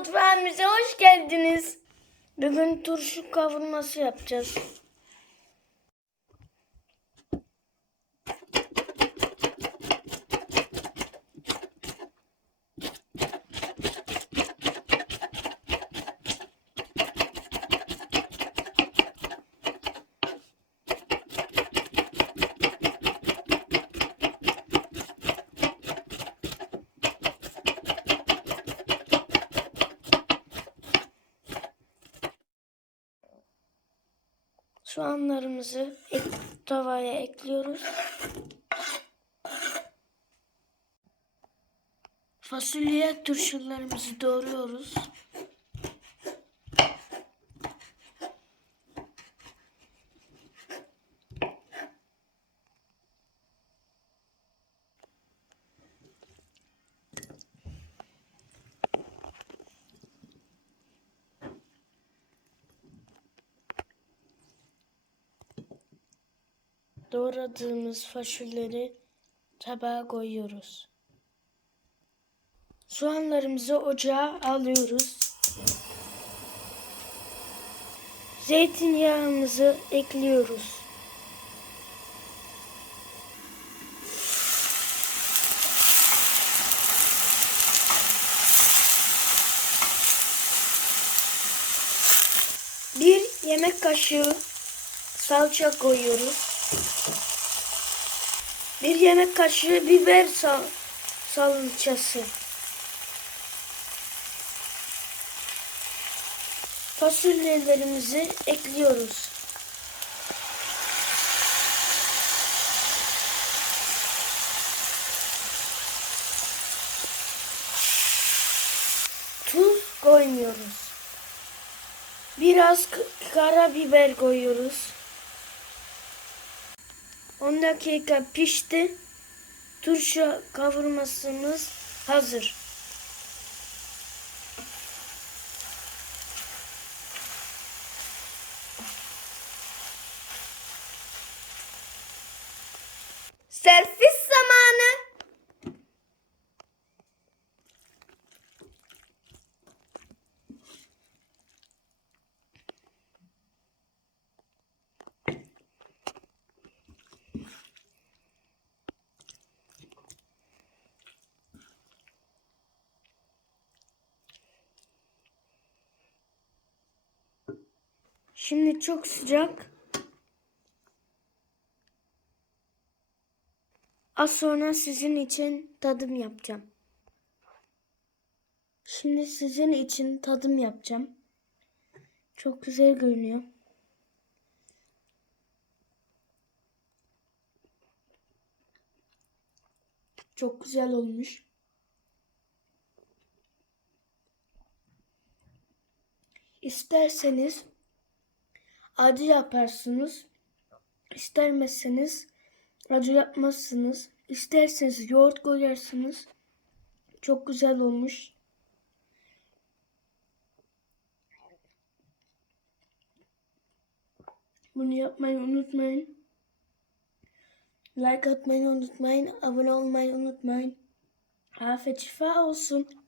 mutfağımıza hoş geldiniz. Bugün turşu kavurması yapacağız. Soğanlarımızı ek, tavaya ekliyoruz. Fasulye turşularımızı doğruyoruz. Doğradığımız fasulyeleri tabağa koyuyoruz. Soğanlarımızı ocağa alıyoruz. Zeytinyağımızı ekliyoruz. Bir yemek kaşığı salça koyuyoruz. Bir yemek kaşığı biber sal salçası. Fasulyelerimizi ekliyoruz. Tuz koymuyoruz. Biraz karabiber koyuyoruz. 10 dakika pişti. Turşu kavurmasımız hazır. Şimdi çok sıcak. Az sonra sizin için tadım yapacağım. Şimdi sizin için tadım yapacağım. Çok güzel görünüyor. Çok güzel olmuş. İsterseniz acı yaparsınız. İstermezseniz acı yapmazsınız. İsterseniz yoğurt koyarsınız. Çok güzel olmuş. Bunu yapmayı unutmayın. Like atmayı unutmayın. Abone olmayı unutmayın. Afiyet şifa olsun.